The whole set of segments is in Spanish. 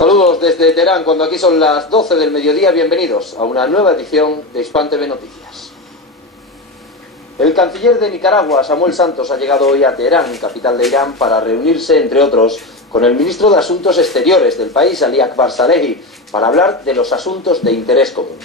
Saludos desde Teherán, cuando aquí son las 12 del mediodía. Bienvenidos a una nueva edición de Hispan TV Noticias. El canciller de Nicaragua, Samuel Santos, ha llegado hoy a Teherán, capital de Irán, para reunirse, entre otros, con el ministro de Asuntos Exteriores del país, Ali Akbar Salehi, para hablar de los asuntos de interés común.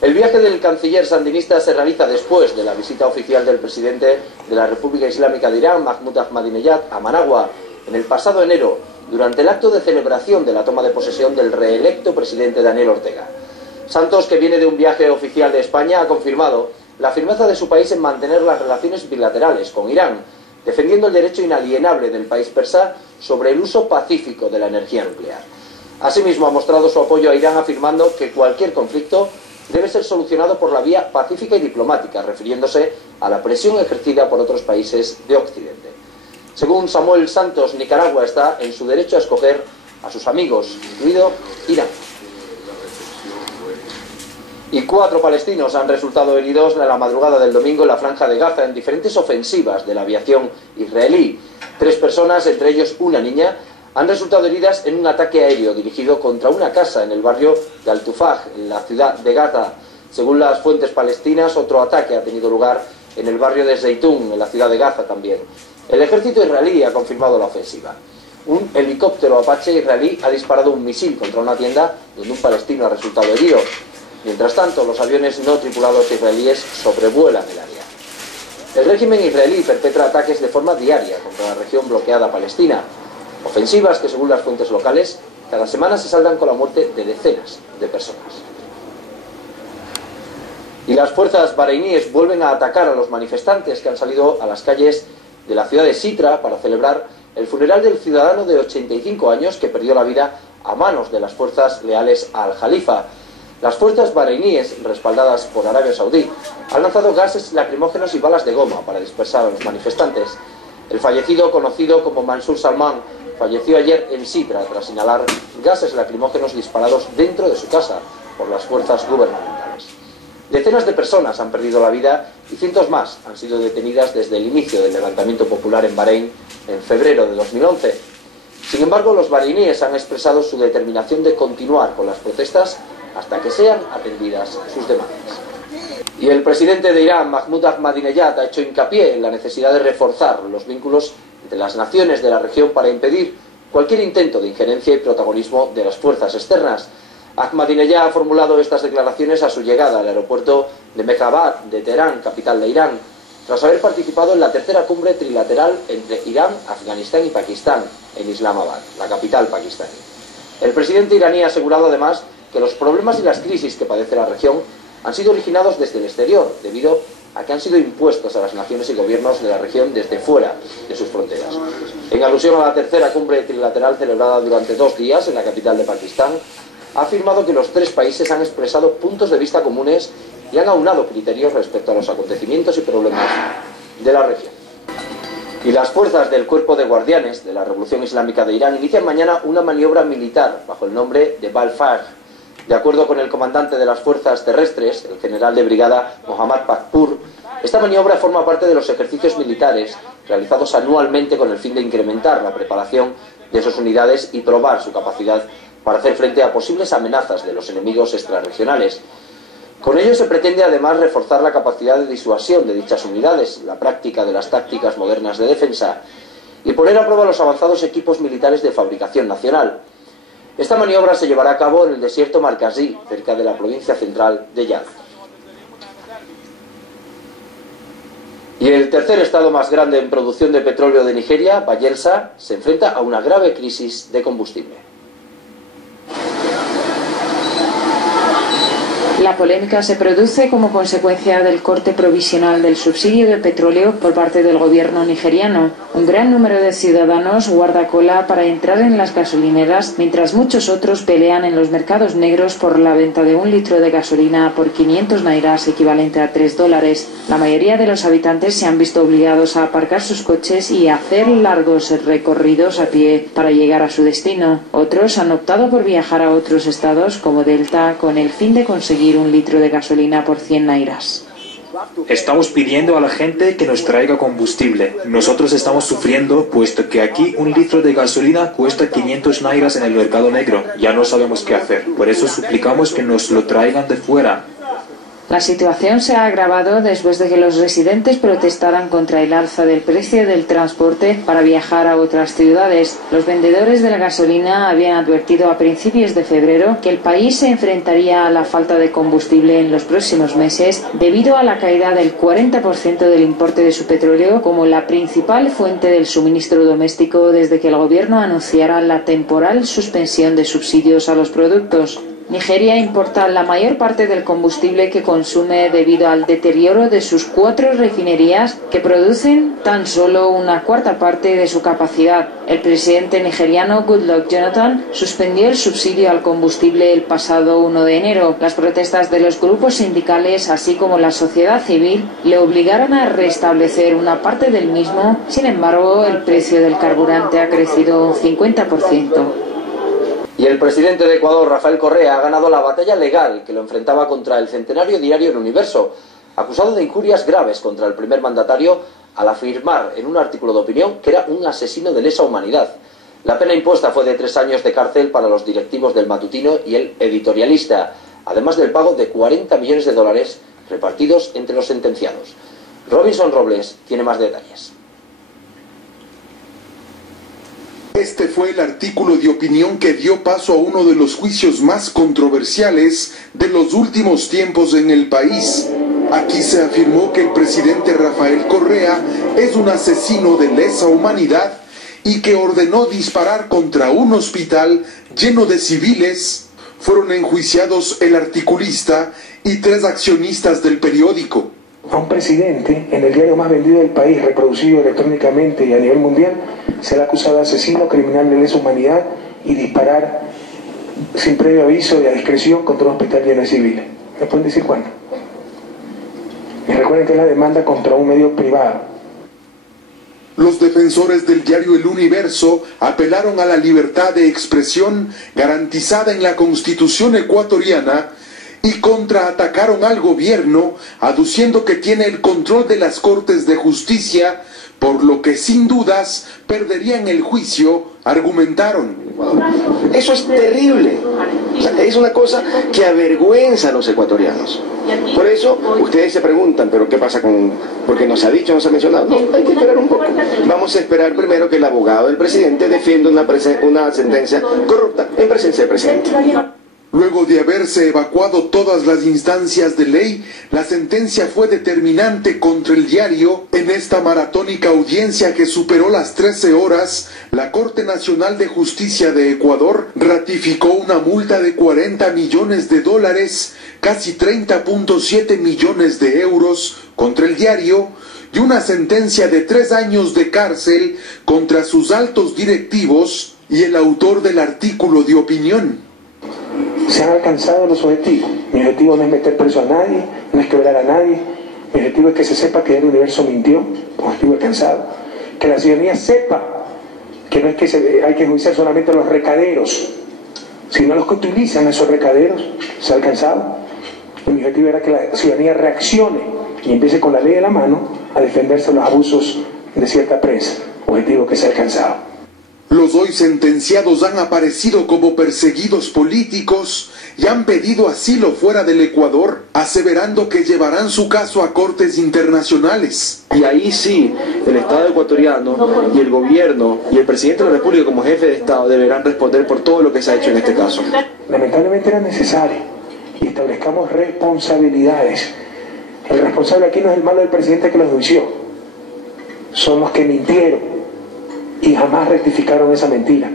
El viaje del canciller sandinista se realiza después de la visita oficial del presidente de la República Islámica de Irán, Mahmoud Ahmadinejad, a Managua, en el pasado enero, durante el acto de celebración de la toma de posesión del reelecto presidente Daniel Ortega. Santos, que viene de un viaje oficial de España, ha confirmado la firmeza de su país en mantener las relaciones bilaterales con Irán, defendiendo el derecho inalienable del país persa sobre el uso pacífico de la energía nuclear. Asimismo, ha mostrado su apoyo a Irán, afirmando que cualquier conflicto debe ser solucionado por la vía pacífica y diplomática, refiriéndose a la presión ejercida por otros países de Occidente. Según Samuel Santos, Nicaragua está en su derecho a escoger a sus amigos, incluido Irán. Y 4 palestinos han resultado heridos en la madrugada del domingo en la Franja de Gaza en diferentes ofensivas de la aviación israelí. 3 personas, entre ellos una niña, han resultado heridas en un ataque aéreo dirigido contra una casa en el barrio de Al-Tufaj, en la ciudad de Gaza. Según las fuentes palestinas, otro ataque ha tenido lugar en el barrio de Zeitún, en la ciudad de Gaza también. El ejército israelí ha confirmado la ofensiva. Un helicóptero Apache israelí ha disparado un misil contra una tienda donde un palestino ha resultado herido. Mientras tanto, los aviones no tripulados israelíes sobrevuelan el área. El régimen israelí perpetra ataques de forma diaria contra la región bloqueada palestina. Ofensivas que, según las fuentes locales, cada semana se saldan con la muerte de decenas de personas. Y las fuerzas bareiníes vuelven a atacar a los manifestantes que han salido a las calles de la ciudad de Sitra para celebrar el funeral del ciudadano de 85 años que perdió la vida a manos de las fuerzas leales al Jalifa. Las fuerzas bareiníes, respaldadas por Arabia Saudí, han lanzado gases lacrimógenos y balas de goma para dispersar a los manifestantes. El fallecido, conocido como Mansur Salman, falleció ayer en Sitra tras inhalar gases lacrimógenos disparados dentro de su casa por las fuerzas gubernamentales. Decenas de personas han perdido la vida y cientos más han sido detenidas desde el inicio del levantamiento popular en Bahrein en febrero de 2011. Sin embargo, los bareiníes han expresado su determinación de continuar con las protestas hasta que sean atendidas sus demandas. Y el presidente de Irán, Mahmoud Ahmadinejad, ha hecho hincapié en la necesidad de reforzar los vínculos entre las naciones de la región para impedir cualquier intento de injerencia y protagonismo de las fuerzas externas. Ahmadinejad ha formulado estas declaraciones a su llegada al aeropuerto de Mehrabad de Teherán, capital de Irán, tras haber participado en la tercera cumbre trilateral entre Irán, Afganistán y Pakistán en Islamabad, la capital pakistaní. El presidente iraní ha asegurado además que los problemas y las crisis que padece la región han sido originados desde el exterior, debido a que han sido impuestos a las naciones y gobiernos de la región desde fuera de sus fronteras. En alusión a la tercera cumbre trilateral celebrada durante 2 días en la capital de Pakistán, ha afirmado que los 3 países han expresado puntos de vista comunes y han aunado criterios respecto a los acontecimientos y problemas de la región. Y las fuerzas del Cuerpo de Guardianes de la Revolución Islámica de Irán inician mañana una maniobra militar bajo el nombre de Balfajr. De acuerdo con el comandante de las fuerzas terrestres, el general de brigada Mohammad Pakpur, esta maniobra forma parte de los ejercicios militares realizados anualmente con el fin de incrementar la preparación de sus unidades y probar su capacidad para hacer frente a posibles amenazas de los enemigos extrarregionales. Con ello se pretende además reforzar la capacidad de disuasión de dichas unidades, la práctica de las tácticas modernas de defensa y poner a prueba los avanzados equipos militares de fabricación nacional. Esta maniobra se llevará a cabo en el desierto Markazi, cerca de la provincia central de Yad. Y el tercer estado más grande en producción de petróleo de Nigeria, Bayelsa, se enfrenta a una grave crisis de combustible. La polémica se produce como consecuencia del corte provisional del subsidio de petróleo por parte del gobierno nigeriano. Un gran número de ciudadanos guarda cola para entrar en las gasolineras, mientras muchos otros pelean en los mercados negros por la venta de 1 litro de gasolina por 500 nairas, equivalente a $3. La mayoría de los habitantes se han visto obligados a aparcar sus coches y a hacer largos recorridos a pie para llegar a su destino. Otros han optado por viajar a otros estados como Delta con el fin de conseguir 1 litro de gasolina por 100 nairas. Estamos pidiendo a la gente que nos traiga combustible. Nosotros estamos sufriendo, puesto que aquí un litro de gasolina cuesta 500 nairas en el mercado negro. Ya no sabemos qué hacer. Por eso suplicamos que nos lo traigan de fuera. La situación se ha agravado después de que los residentes protestaran contra el alza del precio del transporte para viajar a otras ciudades. Los vendedores de la gasolina habían advertido a principios de febrero que el país se enfrentaría a la falta de combustible en los próximos meses debido a la caída del 40% del importe de su petróleo como la principal fuente del suministro doméstico desde que el gobierno anunciara la temporal suspensión de subsidios a los productos. Nigeria importa la mayor parte del combustible que consume debido al deterioro de sus 4 refinerías que producen tan solo una cuarta parte de su capacidad. El presidente nigeriano Goodluck Jonathan suspendió el subsidio al combustible el pasado 1 de enero. Las protestas de los grupos sindicales, así como la sociedad civil, le obligaron a restablecer una parte del mismo. Sin embargo, el precio del carburante ha crecido un 50%. Y el presidente de Ecuador, Rafael Correa, ha ganado la batalla legal que lo enfrentaba contra el centenario diario El Universo, acusado de injurias graves contra el primer mandatario al afirmar en un artículo de opinión que era un asesino de lesa humanidad. La pena impuesta fue de 3 años de cárcel para los directivos del matutino y el editorialista, además del pago de 40 millones de dólares repartidos entre los sentenciados. Robinson Robles tiene más detalles. Este fue el artículo de opinión que dio paso a uno de los juicios más controversiales de los últimos tiempos en el país. Aquí se afirmó que el presidente Rafael Correa es un asesino de lesa humanidad y que ordenó disparar contra un hospital lleno de civiles. Fueron enjuiciados el articulista y 3 accionistas del periódico. A un presidente en el diario más vendido del país, reproducido electrónicamente y a nivel mundial, se le ha acusado de asesino, criminal de lesa humanidad y disparar sin previo aviso y a discreción contra un hospital lleno de civiles. ¿Me pueden decir cuándo? Y recuerden que es la demanda contra un medio privado. Los defensores del diario El Universo apelaron a la libertad de expresión garantizada en la Constitución ecuatoriana y contraatacaron al gobierno aduciendo que tiene el control de las Cortes de Justicia, por lo que sin dudas perderían el juicio, argumentaron. Eso es terrible. O sea, es una cosa que avergüenza a los ecuatorianos. Por eso ustedes se preguntan, pero ¿qué pasa con...? Porque nos ha dicho, nos ha mencionado. No, hay que esperar un poco. Vamos a esperar primero que el abogado del presidente defienda una sentencia corrupta en presencia del presidente. Luego de haberse evacuado todas las instancias de ley, la sentencia fue determinante contra el diario. En esta maratónica audiencia que superó las 13 horas, la Corte Nacional de Justicia de Ecuador ratificó una multa de 40 millones de dólares, casi 30.7 millones de euros, contra el diario y una sentencia de 3 años de cárcel contra sus altos directivos y el autor del artículo de opinión. Se han alcanzado los objetivos. Mi objetivo no es meter preso a nadie, no es quebrar a nadie. Mi objetivo es que se sepa que el universo mintió, objetivo alcanzado. Que la ciudadanía sepa que no es que hay que enjuiciar solamente a los recaderos, sino a los que utilizan esos recaderos. Se ha alcanzado. Y mi objetivo era que la ciudadanía reaccione y empiece con la ley de la mano a defenderse de los abusos de cierta prensa. Objetivo que se ha alcanzado. Los hoy sentenciados han aparecido como perseguidos políticos y han pedido asilo fuera del Ecuador, aseverando que llevarán su caso a cortes internacionales. Y ahí sí, el Estado ecuatoriano y el gobierno y el presidente de la República como jefe de Estado deberán responder por todo lo que se ha hecho en este caso. Lamentablemente era necesario y establezcamos responsabilidades. El responsable aquí no es el malo del presidente que los enjuició, son los que mintieron y jamás rectificaron esa mentira.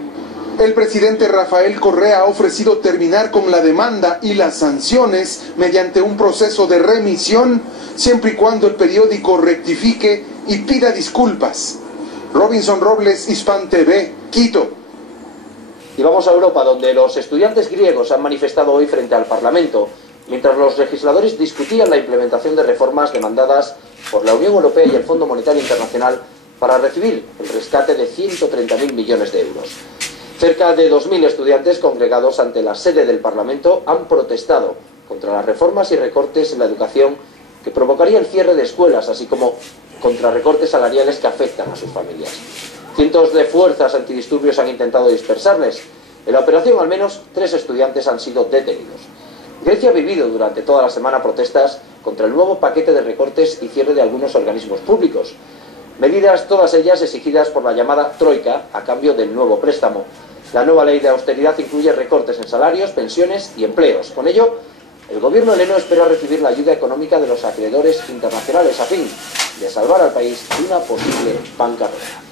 El presidente Rafael Correa ha ofrecido terminar con la demanda y las sanciones mediante un proceso de remisión, siempre y cuando el periódico rectifique y pida disculpas. Robinson Robles, Hispan TV, Quito. Y vamos a Europa, donde los estudiantes griegos han manifestado hoy frente al Parlamento, mientras los legisladores discutían la implementación de reformas demandadas por la Unión Europea y el Fondo Monetario Internacional para recibir el rescate de 130.000 millones de euros. Cerca de 2.000 estudiantes congregados ante la sede del Parlamento han protestado contra las reformas y recortes en la educación que provocaría el cierre de escuelas, así como contrarrecortes salariales que afectan a sus familias. Cientos de fuerzas antidisturbios han intentado dispersarles. En la operación, al menos 3 estudiantes han sido detenidos. Grecia ha vivido durante toda la semana protestas contra el nuevo paquete de recortes y cierre de algunos organismos públicos. Medidas todas ellas exigidas por la llamada Troika a cambio del nuevo préstamo. La nueva ley de austeridad incluye recortes en salarios, pensiones y empleos. Con ello, el gobierno heleno espera recibir la ayuda económica de los acreedores internacionales a fin de salvar al país de una posible bancarrota.